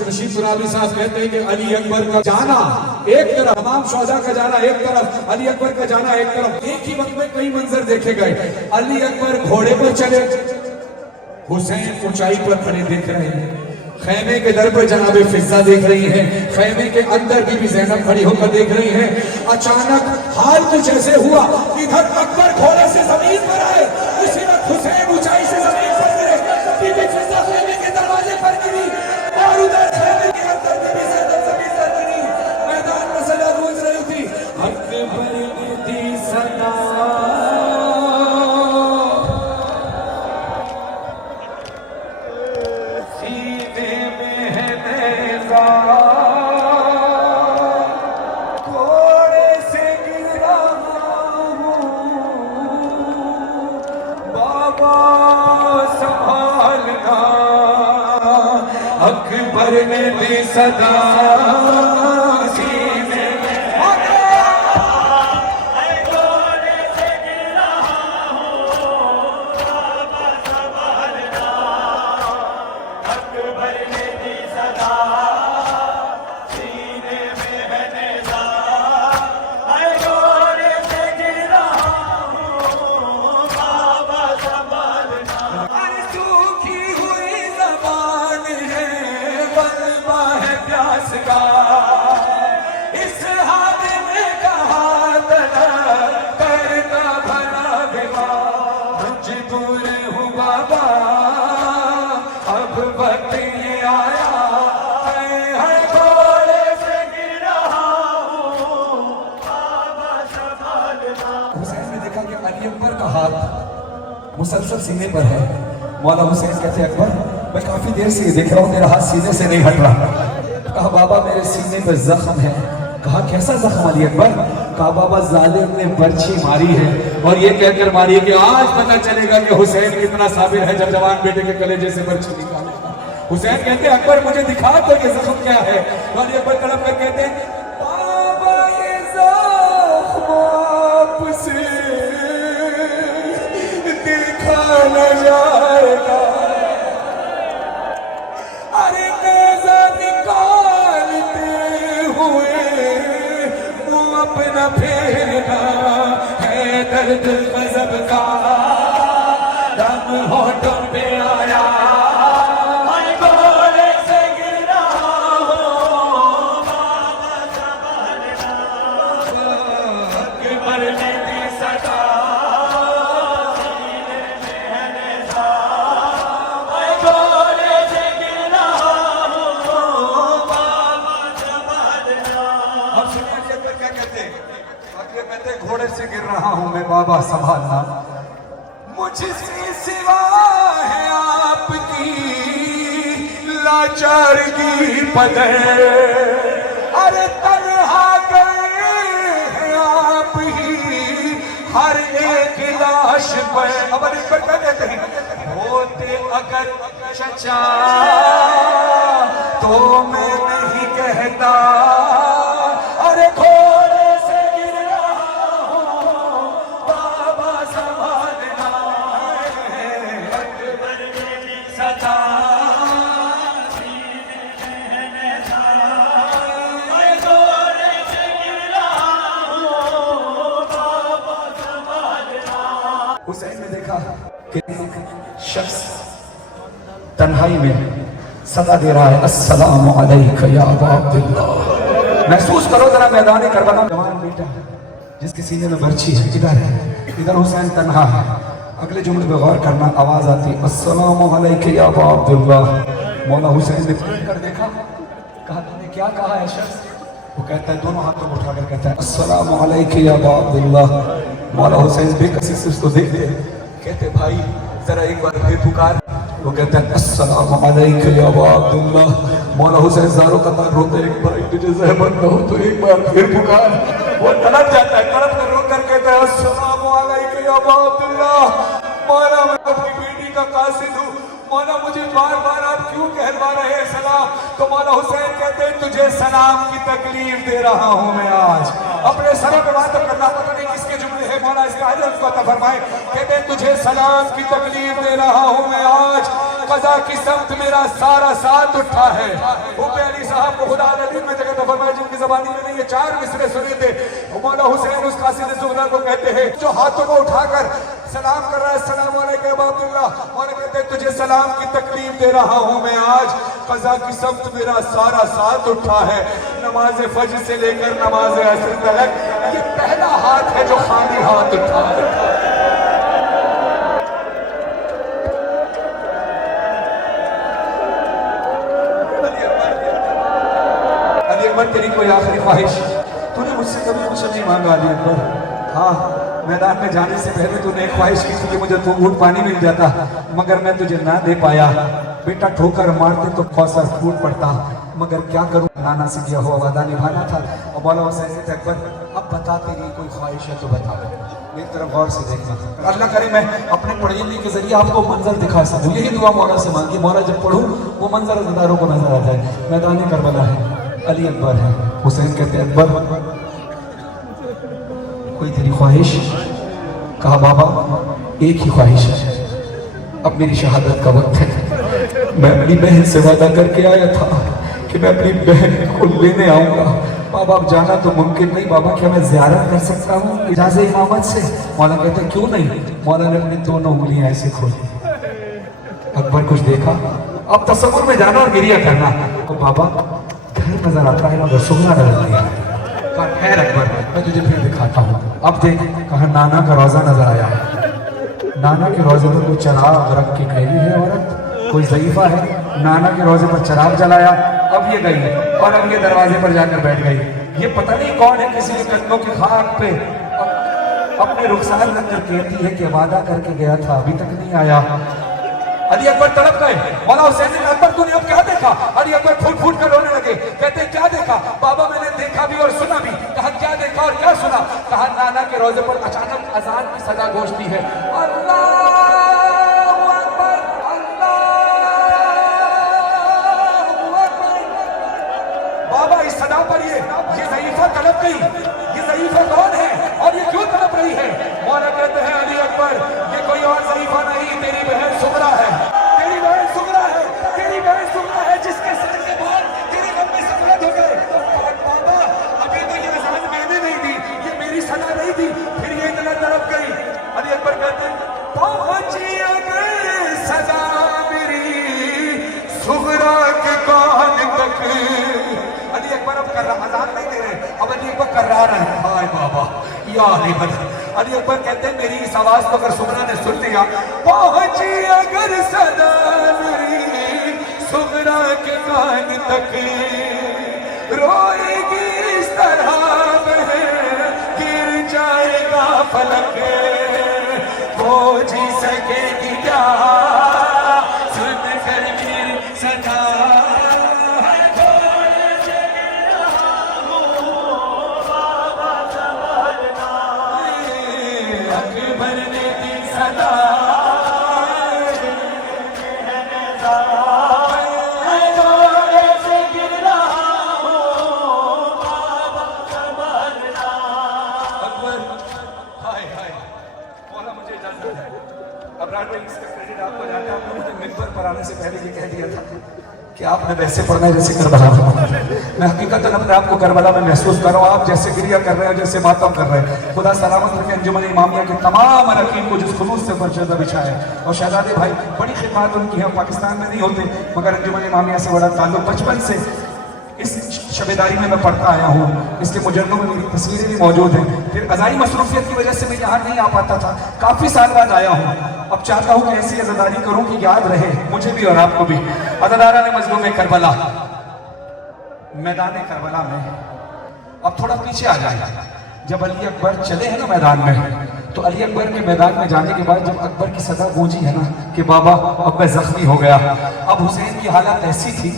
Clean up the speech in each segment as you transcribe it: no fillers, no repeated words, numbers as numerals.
रशीद तुराबी साहब कहते हैं कि अली अकबर का जाना एक तरफ, तमाम शौजा का जाना एक तरफ, अली अकबर का जाना एक तरफ। एक ही वक्त में कई मंजर देखे गए। अली अकबर घोड़े पर चले, हुसैन ऊंचाई पर खड़े देख रहे हैं। खैमे के दर पर जनाबे फिजा देख रही हैं, खैमे के अंदर बीबी ज़ैनब खड़ी होकर देख रही हैं। अचानक हाल कुछ ऐसे हुआ, इधर अकबर घोड़े से जमीन पर आए, उसी वक्त हुसैन ऊंचाई से जमीन पर गिरे। बीबी फिजा खैमे के दरवाजे पर गिरी और उधर खैमे के अंदर बीबी ज़ैनब जमीन पर गिरी। मैदान में सदा गूंज रही थी, अकबर ने दी सदा, घोड़े से गिर रहा हूँ बाबा संभालना। अकबर ने दी सदा, इस हाथ में कहा करता भला विवा, मजबूर हूँ बाबा अब वक्त ये आया है, घोड़े से गिर रहा हूँ बाबा संभालना। हुसैन ने देखा कि अली अकबर का हाथ मुसलसल सीने पर है। मौला हुसैन कहते अकबर मैं काफी देर से देख रहा हूँ तेरा हाथ सीने से नहीं हट रहा। कहा बाबा मेरे सीने पर जख्म है। कहा कैसा जख्म अली अकबर? कहा बाबा जालिम ने बर्छी मारी है और ये कहकर मारी है कि आज पता चलेगा कि हुसैन कितना साबिर है जब जवान बेटे के कलेजे से बर्छी निकालेगा। हुसैन कहते अकबर मुझे दिखा तो ये जख्म क्या है। तो अली अकबर तड़प कर कहते बाबा ये जख्म आपसे देखा न जाएगा। अरे नेज़ा निकालते हुए वो अपना फेरना है, दर्द गज़ब का दम होठों पे आया। घोड़े से गिर रहा हूँ बाबा संभालना। अकबर ने दी सदा, घोड़े से गिर रहा हूं मैं बाबा संभालना। मुझसे सिवा है आपकी लाचारगी पदर, अरे तन्हा गए हैं आप ही हर एक लाश पर। अब अली अकबर क्या कहते हैं? होते अगर चचा तो मैं नहीं कहता, अरे घोड़े से गिर रहा हूँ बाबा संभालना। अकबर ने दी सदा, घोड़े से गिर रहा हूँ बाबा संभालना। हुसैन ने देखा कि शख्स तन्हाई में सदा दे रहा है अस्सलामु अलैका या अबा अब्दुल्लाह। महसूस करो जरा मैदान करबला, जवान बेटा जिसके सीने में बर्छी है इधर है, इधर हुसैन तन्हा है। अगले जुमले पे गौर करना, आवाज आती अस्सलामु अलैका या अबा अब्दुल्लाह। मौला हुसैन ने फिर कर देखा, कहा तूने क्या कहा है शख्स? वो कहता है दोनों हाथों को उठाकर कहता है अस्सलामु अलैका या अबा अब्दुल्लाह। मौला हुसैन बेकसी से उसको देखते कहते भाई जरा एक बार फिर पुकार। वो कहता है अस्सलामु अलैका या अबा अब्दुल्लाह। मौला हुसैन ज़ारो कतार रोते एक बार तुझे ज़हमत न हो तो एक बार फिर पुकार। वो तड़प जाता है, तड़प कर रो कर कहता है अस्सलामु अलैका या अबा अब्दुल्लाह। मौला मैं अपनी बेटी का कासिद हूँ, मौला मुझे बार बार आप क्यों कहलवा रहे हैं सलाम? तो मौला हुसैन कहते हैं तुझे सलाम की तकलीफ दे रहा हूँ मैं आज। अपने सर पे बात करना, पता नहीं किसके जुमले हैं, मौला इसका अजर को अता फरमाए। कहते हैं तुझे सलाम की तकलीफ दे रहा हूँ मैं आज। कज़ा की समत मेरा सारा साथ उठा है। हुब्बे अली साहब को खुदा नबी में जगह तो फरमाया जिनकी ज़बानी में मैंने ये 4 मिसरे सुने थे। मौला हुसैन उस कासिद ज़ुहरा को कहते हैं जो हाथों को उठाकर सलाम कर रहा है, अस्सलाम वालेकुम अब्दुल्लाह, और कहते हैं तुझे सलाम की तकलीफ दे रहा हूँ मैं आज, कज़ा की समत मेरा सारा साथ उठा है। नमाज फज्र से लेकर नमाज असर तक ये पहला हाथ है जो खाली हाथ उठा है। अली अकबर तेरी कोई आखिरी ख्वाहिश? तूने मुझसे कभी कुछ नहीं मांगा अली अकबर। हाँ, मैदान में जाने से पहले तूने एक ख्वाहिश की थी कि मुझे घूंट पानी मिल जाता, मगर मैं तुझे ना दे पाया। बेटा ठोकर मारते तो कौसर फूट पड़ता, मगर क्या करूं, नाना से किया हुआ वादा निभाना था। और मौला हुसैन कहते अकबर अब बता तेरी कोई ख्वाहिश है तो बता। मेरी तरफ गौर से देखना, अल्लाह करे मैं अपने पढ़ने के जरिए आपको मंजर दिखा सकूं। यही दुआ मौला से मांगी, मौला जब पढ़ूं वो मंजर नज़ारों को नजर आ जाए। मैदान करबला है, अली अकबर है। हुसैन कहते अकबर कोई तेरी ख्वाहिश? कहा बाबा एक ही ख्वाहिश है, अब मेरी शहादत का वक्त है। मैं अपनी बहन से वादा करके आया था कि मैं अपनी बहन को लेने आऊंगा। बाबा अब जाना तो मुमकिन नहीं। बाबा क्या मैं ज़ियारत कर सकता हूँ इजाज़े इमामत से? मौला कहते क्यों नहीं। मौला ने अपनी दोनों उंगलियां ऐसे खोली। अकबर कुछ देखा, अब तसव्वुर में जाना और गिरिया करना। तो बाबा घर नजर आता है मगर सुगना नजर नहीं आता। खैर अकबर मैं तुझे फिर दिखाता हूँ। अब देख, कहा नाना का रोजा नजर आया। नाना के रोजे पर कोई चराग रख के गई है औरत, कोई ज़ईफा है। नाना के रोजे पर चराग जलाया, अब ये गई और अब ये दरवाजे पर जाकर बैठ गई। ये पता नहीं कौन है, किसी के कदमों की खाक पे अपने रुखसार रखकर कहती है कि वादा करके गया था अभी तक नहीं आया। अली अकबर तड़प गए। मौला हुसैन ने अकबर तूने अब क्या देखा? अली अकबर फूट फूट कर रोने लगे। कहते क्या देखा? बाबा मैंने देखा भी और सुना भी। कहा क्या देखा और क्या सुना? कहा नाना के रोजे पर अचानक अजान की सदा गोश्ती है। अल्लाहू अकबर, अल्लाहू अकबर। बाबा इस सदा पर ये ज़ईफा तड़प गई। ये ज़ईफा कौन है और ये क्यों तड़प रही है? मौला कहते हैं अली अकबर ये कोई और ज़ईफा नहीं, तेरी बहन सुगरा है। तेरी बहन सुगरा है, तेरी बहन सुगरा है जिसके सर के बाल तेरे गम में सफेद हो गए। बाबा अभी तो ये अज़ान मैंने नहीं दी, ये मेरी सदा नहीं थी, फिर ये इतना तड़प गई। अली अकबर कहते पहुंची अगर सदा मेरी सुगरा के कान तक। अली अकबर अब कर रहा, अज़ान नहीं दे रहे, अब अली अकबर कर रहा है। हाय बाबा या अली अकबर कहते हैं मेरी इस आवाज को अगर सुगरा ने सुन लिया, पहुंची अगर सदा मेरी सुगरा के कान तक, रोएगी इस तरह बहन गिर जाएगा फलक, वो जी सकेगी क्या सुन कर मेरी सदा। से पहले ये कह दिया था कि आपने वैसे पढ़ना है जैसे करबला में। मैं हकीकत अपने आप को करबला में महसूस कर रहा हूँ। आप जैसे गिरिया कर रहे हैं, जैसे मातम कर रहे हैं। खुदा सलामत रखे अंजुमन इमामिया के तमाम अरकान को जिस खुलूस से फरशदा बिछाया है। और शहजादे भाई बड़ी खिदमत उनकी है, पाकिस्तान में नहीं होते मगर अंजुमन इमामिया से बड़ा ताल्लुक बचपन से इस शबेदारी में मैं पढ़ता आया हूँ। इसके मुजल्लों में मेरी तस्वीरें भी मौजूद हैं। फिर अज़ाई मसरूफियत की वजह से मैं यहाँ नहीं आ पाता था, काफ़ी साल बाद आया हूँ। अब चाहता हूँ कि ऐसी अज़ादारी करूँ कि याद रहे मुझे भी और आपको भी। अज़ादारा ने मज़लूम करबला, मैदान करबला में अब थोड़ा पीछे आ जाए। जब अली अकबर चले हैं ना मैदान में, तो अली अकबर के मैदान में जाने के बाद जब अकबर की सदा गूंजी है ना कि बाबा अब मैं जख्मी हो गया। अब हुसैन की हालत ऐसी थी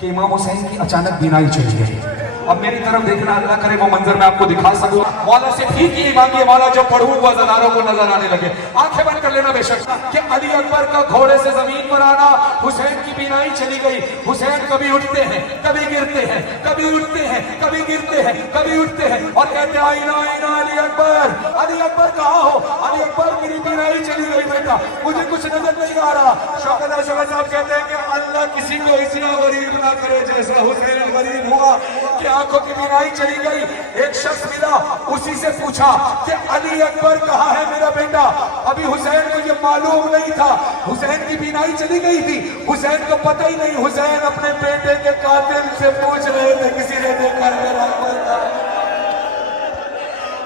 कि इमाम हुसैन की अचानक बीनाई चली गई। अब मेरी तरफ देखना, अल्लाह करे वो मंजर मैं आपको दिखा सकूं। मौला से ठीक ही मांगिए, मौला जब पढ़ूं वो अज़ादारों को नजर आने लगे। आंखें बंद कर लेना बेशक कि अली अकबर का घोड़े से जमीन पर आना, हुसैन की बीनाई चली गई। हुसैन कभी उठते हैं, कभी गिरते हैं, कभी उठते हैं, कभी गिरते हैं, कभी उठते हैं और कहते हैं आईना आईना अली अकबर, अली अकबर कहाँ हो? अली अकबर मेरी बीनाई चली गई बेटा, मुझे कुछ नजर नहीं आ रहा। शौकत शौकत साहब कहते हैं कि अल्लाह किसी को इतना गरीब ना करे जैसा हुसैन गरीब हुआ कि आंखों की बीनाई चली गई। एक शख्स मिला, उसी से पूछा कि अली अकबर कहाँ है मेरा बेटा? अभी हुसैन को ये मालूम नहीं था, हुसैन की बीनाई चली गई थी, हुसैन को पता ही नहीं। हुसैन अपने बेटे के कातिल से पूछ रहे थे किसी ने देखा मेरा बेटा?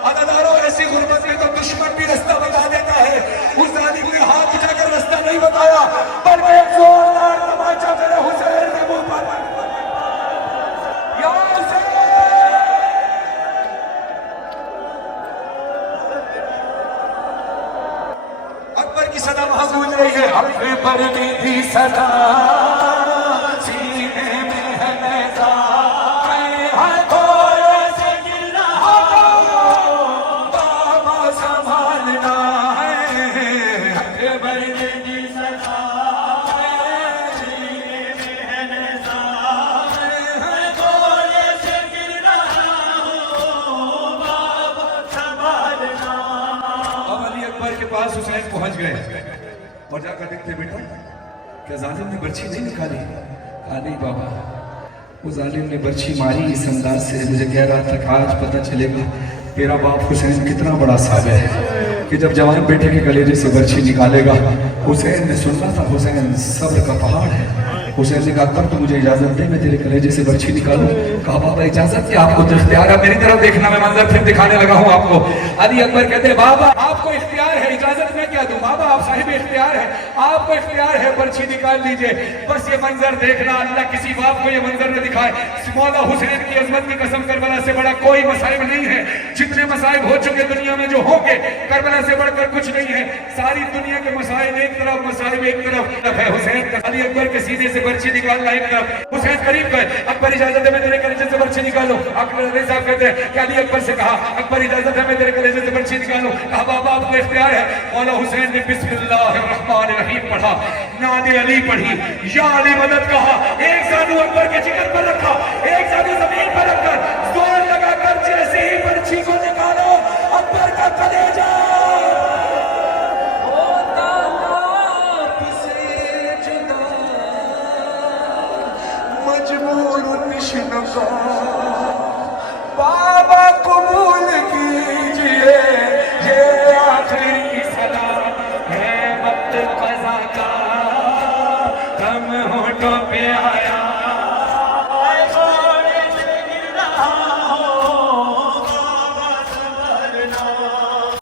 अदादारों, ऐसी गुर्बत में तो दुश्मन भी रास्ता बता देता है। उस जालिम ने हाथ उठाकर रास्ता नहीं बताया, बल्कि एक जोरदार तमाचा मेरे हुसैन के मुंह पर अकबर की सदा वहां गूंज रही है। अकबर की थी सदा सीने में है नेज़ा, घोड़े से गिरना बाबा संभालना है। अकबर की सदा सीने में है नेज़ा, घोड़े से गिरना बाबा संभालना। अब अली अकबर के पास हुसैन पहुंच गए और जाकर देखते बेटा क्या जालिम ने बर्छी नहीं निकाली? कहा नहीं बाबा, वो जालिम ने बर्छी मारी इस अंदाज से, मुझे कह रहा था कि आज पता चलेगा मेरा बाप हुसैन कितना बड़ा साबिर है कि जब जवान बेटे के कलेजे से बर्छी निकालेगा। हुसैन ने सुनना था, हुसैन सब्र का पहाड़ है। हुसैन ने कहा तब तो मुझे इजाजत दे, मैं तेरे कलेजे से बर्छी निकालूं। कहा बाबा इजाजत क्या, आपको तो इख्तियार है। मेरी तरफ देखना, मैं मंजर फिर दिखाने लगा हूं आपको। अली अकबर कहते बाबा आपको इख्तियार है, इजाजत मैं क्या दूं? बाबा आप साहिब इख्तियार है, आपको इख्तियार है, बर्छी निकाल लीजिए। बस ये मंजर देखना, अल्लाह किसी बाप को ये मंजर न दिखाए। मौला हुसैन की अजमत की कसम, करबला से बड़ा कोई मसाइब नहीं है। जितने मसाइब हो चुके दुनिया में जो होंगे, करबला से बढ़कर कुछ नहीं है। सारी दुनिया के मसाइब एक तरफ, मसाइब एक तरफ है। हुसैन का अली अकबर के सीने से बर्छी निकालना एक तरफ। हुसैन करीब गए, अकबर इजाजत है मैं तेरे कलेजे से बर्छी निकालूं। अकबर साहब कहते हैं कि अली अकबर से कहा अकबर इजाजत है मैं तेरे कलेजे से बर्छी निकालूं। कहा बाबा आपको इख्तियार है। मौला हुसैन ने बिस्मिल्लाहिर्रहमानिर्रहीम पढ़ा, नादे अली पढ़ी, या अली मदद कहा। एक जादू अकबर के जिगर पर रखा, एक जादू जमीन पर रखकर जोर लगाकर जैसे ही बर्छी को निकालो, अकबर का कलेजा बाबा कबूल कीजिए, ये आखिरी सलाम है वक्त क़ज़ा का, हम होठों पे आया